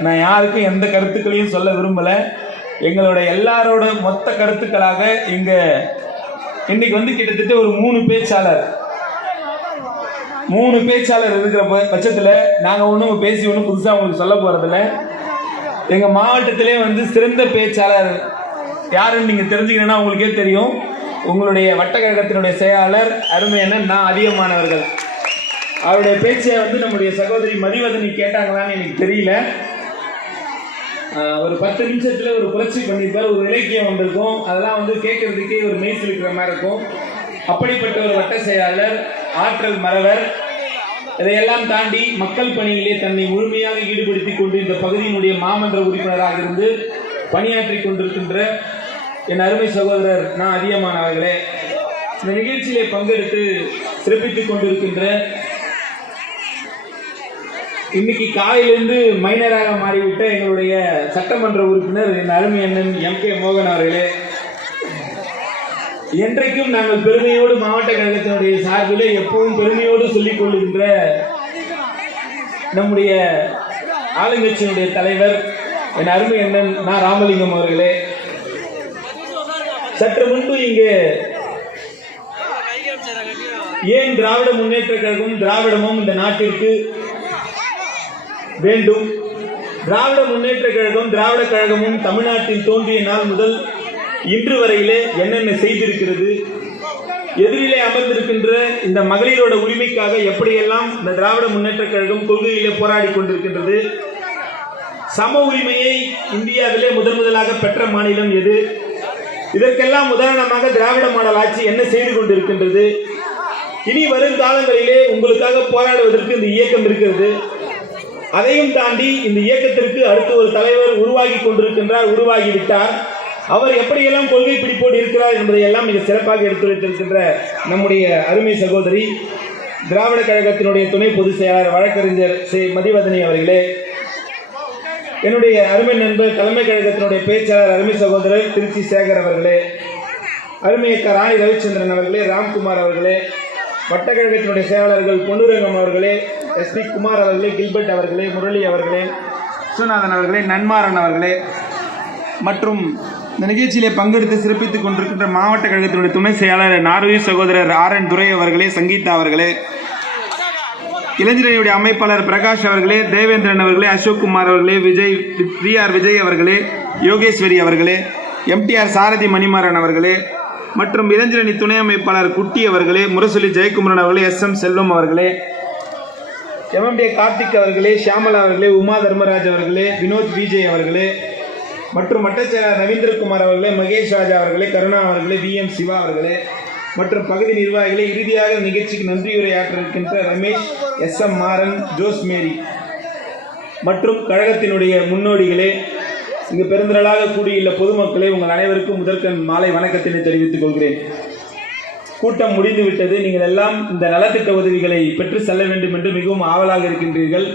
நான் யாருக்கும் எந்த கருத்துக்களையும் சொல்ல விரும்பல. எங்களோட எல்லாரோட மொத்த கருத்துக்களாக இங்க இன்னைக்கு வந்து கிட்டத்தட்ட ஒரு மூணு பேச்சாளர். மூணு பேச்சாளர் இருக்கிற பட்சத்தில் நாங்கள் ஒன்றும் பேசி ஒன்றும் புதுசாக உங்களுக்கு சொல்ல போகிறதில்ல எங்கள் மாவட்டத்திலே வந்து சிறந்த பேச்சாளர் யாருன்னு நீங்கள் தெரிஞ்சுக்கணும்னா உங்களுக்கே தெரியும். உங்களுடைய வட்டக்கழகத்தினுடைய செயலாளர் அருமையான நான் அதிகமானவர்கள். அவருடைய பேச்சை வந்து நம்முடைய சகோதரி மதிவதனி கேட்டாங்களான்னு எனக்கு தெரியல. ஒரு பத்து நிமிஷத்துல ஒரு புரட்சி பண்ணியிருப்பார் ஒரு இலக்கியம் வந்திருக்கும். அதெல்லாம் வந்து கேட்கறதுக்கே ஒரு மெய் இருக்கிற மாதிரி இருக்கும். அப்படிப்பட்ட ஒரு வட்ட செயலாளர் ஆற்றல் மறவர். இதையெல்லாம் தாண்டி மக்கள் பணியிலே தன்னை முழுமையாக ஈடுபடுத்திக் கொண்டு இந்த பகுதியினுடைய மாமன்ற உறுப்பினராக இருந்து பணியாற்றி கொண்டிருக்கின்ற என் அருமை சகோதரர் நான் அதிகமானவர்களே இந்த நிகழ்ச்சியிலே பங்கெடுத்து சிறப்பித்துக் கொண்டிருக்கின்ற இன்னைக்கு காலையிலிருந்து மைனராக மாறிவிட்ட எங்களுடைய சட்டமன்ற உறுப்பினர் என் அருமை அண்ணன் எம் கே மோகன் அவர்களே. என்றைக்கும் நாங்கள் பெருமையோடு மாவட்ட கழகத்தினுடைய சார்பில் எப்பவும் பெருமையோடு சொல்லிக் கொள்கின்ற நம்முடைய ஆளுங்கட்சியினுடைய தலைவர் என் அருமை அண்ணன் நான் ராமலிங்கம் அவர்களே. சற்று முன்பு இங்கே ஏன் திராவிட முன்னேற்ற கழகமும் திராவிடமும் இந்த நாட்டிற்கு வேண்டும். திராவிட முன்னேற்ற கழகம் திராவிட கழகமும் தமிழ்நாட்டில் தோன்றிய நாள் முதல் இன்று வரையிலே என்னென்ன செய்திருக்கிறது எதிரிலே அமர்ந்திருக்கின்ற இந்த மகளிரோட உரிமைக்காக எப்படியெல்லாம் இந்த திராவிட முன்னேற்ற கழகம் கொள்கையிலே போராடி கொண்டிருக்கின்றது சம உரிமையை இந்தியாவிலே முதன் முதலாக பெற்ற மாநிலம் எது இதற்கெல்லாம் உதாரணமாக திராவிட மாடல் ஆட்சி என்ன செய்து கொண்டிருக்கின்றது இனி வரும் காலங்களிலே உங்களுக்காக போராடுவதற்கு இந்த இயக்கம் இருக்கிறது அதையும் தாண்டி இந்த இயக்கத்திற்கு அடுத்து ஒரு தலைவர் உருவாகி கொண்டிருக்கின்றார் உருவாகிவிட்டார் அவர் எப்படியெல்லாம் கொள்கை பிடிப்போடு இருக்கிறார் என்பதை எல்லாம் மிக சிறப்பாக எடுத்துரைத்திருக்கின்ற நம்முடைய அருமை சகோதரி திராவிட கழகத்தினுடைய துணை பொதுச் செயலாளர் வழக்கறிஞர் ஸ்ரீ மதிவதனி அவர்களே. என்னுடைய அருமை நண்பர் தலைமை கழகத்தினுடைய பேச்சாளர் அருமை சகோதரர் திருச்சி சேகர் அவர்களே. அருமையக்கா ராணி ரவிச்சந்திரன் அவர்களே ராம்குமார் அவர்களே. வட்டக்கழகத்தினுடைய செயலாளர்கள் பொன்னுரங்கம் அவர்களே. எஸ் பி குமார் அவர்களே கில்பர்ட் அவர்களே முரளி அவர்களே விஸ்வநாதன் அவர்களே நன்மாறன் அவர்களே மற்றும் இந்த நிகழ்ச்சியிலே பங்கெடுத்து சிறப்பித்துக் கொண்டிருக்கின்ற மாவட்ட கழகத்தினுடைய துணை செயலாளர் நார்வே சகோதரர் ஆர் என் துரை அவர்களே சங்கீதா அவர்களே இளைஞரணியுடைய அமைப்பாளர் பிரகாஷ் அவர்களே தேவேந்திரன் அவர்களே அசோக் குமார் அவர்களே விஜய் வி ஆர் விஜய் அவர்களே யோகேஸ்வரி அவர்களே எம்டிஆர் சாரதி மணிமாறன் அவர்களே மற்றும் இளைஞரணி துணை அமைப்பாளர் குட்டி அவர்களே முரசொலி ஜெயக்குமரன் அவர்களே எஸ் எம் செல்வம் அவர்களே எம்எம்டி கார்த்திக் அவர்களே ஷியாமலா அவர்களே உமா தர்மராஜ் அவர்களே வினோத் விஜய் அவர்களே மற்றும் மட்டச்செயலாளர் ரவீந்திரகுமார் அவர்களே மகேஷ் ராஜா அவர்களே கருணா அவர்களே வி எம் சிவா அவர்களே மற்றும் பகுதி நிர்வாகிகளே இறுதியாக நிகழ்ச்சிக்கு நன்றியுரையாற்ற இருக்கின்ற Ramesh S M Maran Jose Mary மற்றும் கழகத்தினுடைய முன்னோடிகளே இங்கு பெருந்திரளாக கூடியுள்ள பொதுமக்களே உங்கள் அனைவருக்கும் முதற்கண் மாலை வணக்கத்தினை தெரிவித்துக் கொள்கிறேன். கூட்டம் முடிந்து விட்டது நீங்கள் எல்லாம் இந்த நலத்திட்ட உதவிகளை பெற்று செல்ல வேண்டும் என்று மிகவும் ஆவலாக இருக்கின்றீர்கள்.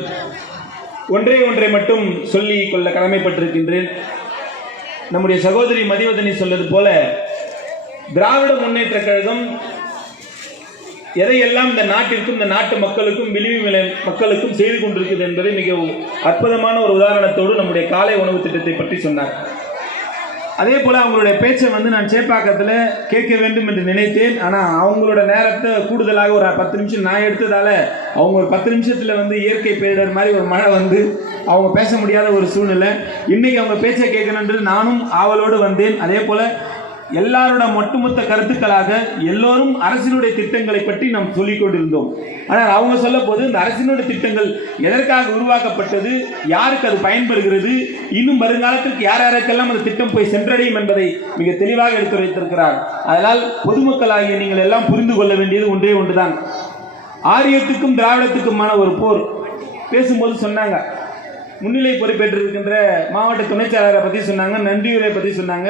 ஒன்றே ஒன்றை மட்டும் சொல்லி கொள்ள கடமைப்பட்டிருக்கின்றேன். நம்முடைய சகோதரி மதிவதனி சொல்வது போல திராவிட முன்னேற்ற கழகம் எதையெல்லாம் இந்த நாட்டிற்கும் இந்த நாட்டு மக்களுக்கும் விளிம்பு நிலை மக்களுக்கும் செய்து கொண்டிருக்கிறது என்பதை மிகவும் அற்புதமான ஒரு உதாரணத்தோடு நம்முடைய காலை உணவு திட்டத்தை பற்றி சொன்னார். அதே போல் அவங்களுடைய பேச்சை வந்து நான் சேப்பாக்கத்தில் கேட்க வேண்டும் என்று நினைத்தேன். ஆனால் அவங்களோட நேரத்தை கூடுதலாக ஒரு பத்து நிமிஷம் நான் எடுத்ததால் அவங்க ஒரு பத்து நிமிஷத்தில் வந்து இயற்கை பேரிடர் மாதிரி ஒரு மழை வந்து அவங்க பேச முடியாத ஒரு சூழ்நிலை. இன்றைக்கி அவங்க பேச்சை கேட்கணுன்றது நானும் ஆவலோடு வந்தேன். அதே போல் எல்லாரோட ஒட்டுமொத்த கருத்துக்களாக எல்லோரும் அரசினுடைய திட்டங்களை பற்றி நாம் சொல்லிக் கொண்டிருந்தோம். ஆனால் அவங்க சொல்ல போது இந்த அரசினுடைய திட்டங்கள் எதற்காக உருவாக்கப்பட்டது யாருக்கு அது பயன்படுகிறது இன்னும் வருங்காலத்திற்கு யார் யாருக்கெல்லாம் அந்த திட்டம் போய் சென்றடையும் என்பதை மிக தெளிவாக எடுத்துரைத்திருக்கிறார் அதனால் பொதுமக்களாகிய நீங்கள் எல்லாம் புரிந்து கொள்ள வேண்டியது ஒன்றே ஒன்றுதான். ஆரியத்துக்கும் திராவிடத்துக்குமான ஒரு போர். பேசும்போது சொன்னாங்க முன்னிலை பொறுப்பேற்றிருக்கின்ற மாவட்ட துணைச் செயலாளரை பற்றி சொன்னாங்க நன்றியுரை பற்றி சொன்னாங்க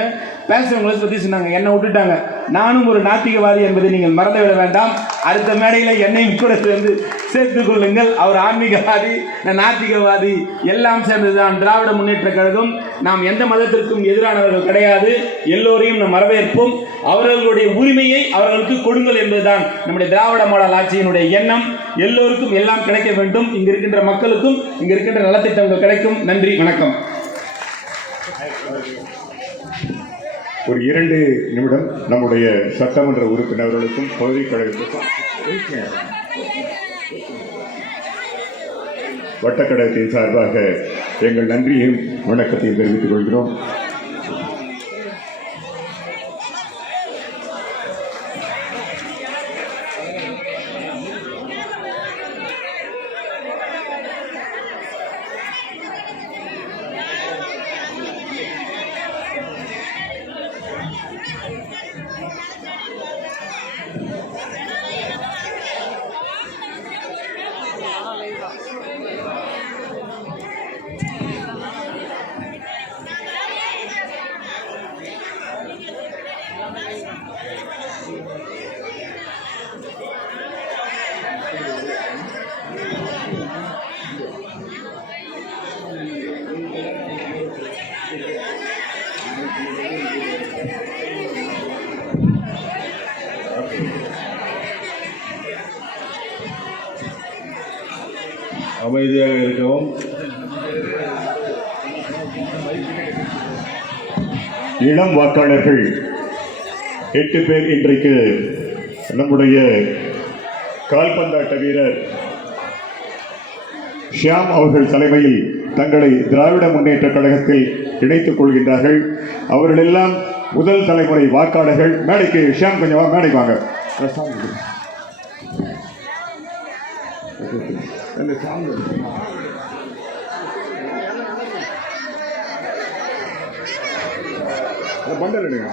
பேசுகிறவங்களை பற்றி சொன்னாங்க. என்னை விட்டுட்டாங்க. நானும் ஒரு நாத்திகவாதி என்பதை நீங்கள் மறந்துவிட வேண்டாம். அடுத்த மேடையில் என்னையும் கூட சேர்ந்து சேர்த்துக் கொள்ளுங்கள். அவர் ஆன்மீகவாதி நான் நாத்திகவாதி எல்லாம் சேர்ந்ததுதான் திராவிட முன்னேற்ற கழகம். நாம் எந்த மதத்திற்கும் எதிரானவர்கள் கிடையாது. எல்லோரையும் நாம் வரவேற்போம். அவர்களுடைய உரிமையை அவர்களுக்கு கொடுங்கள் என்பதுதான் நம்முடைய திராவிட மாடல் ஆட்சியினுடைய எண்ணம். எல்லோருக்கும் எல்லாம் கிடைக்க வேண்டும். இங்கு இருக்கின்ற மக்களுக்கும் இங்கு இருக்கின்ற நலத்திட்டங்கள் கிடைக்கும். நன்றி வணக்கம். ஒரு இரண்டு நிமிடம் நம்முடைய சட்டமன்ற உறுப்பினர்களுக்கும் பகுதி கழகத்துக்கும் வட்டக்கழகத்தின் சார்பாக எங்கள் நன்றியையும் வணக்கத்தையும் தெரிவித்துக் கொள்கிறோம். அமைதியாக இருக்கவும். இளம் வாக்காளர்கள் எட்டு பேர் இன்றைக்கு நம்முடைய கால்பந்தாட்ட வீரர் ஷியாம் அவர்கள் தலைமையில் தங்களை திராவிட முன்னேற்ற கழகத்தில் இணைத்துக் கொள்கின்றார்கள். அவர்களெல்லாம் முதல் தலைமுறை வாக்காளர்கள். மேடைக்கு ஷியாம் கொஞ்சம் மேடை வாங்க. பண்டல் எடுங்க.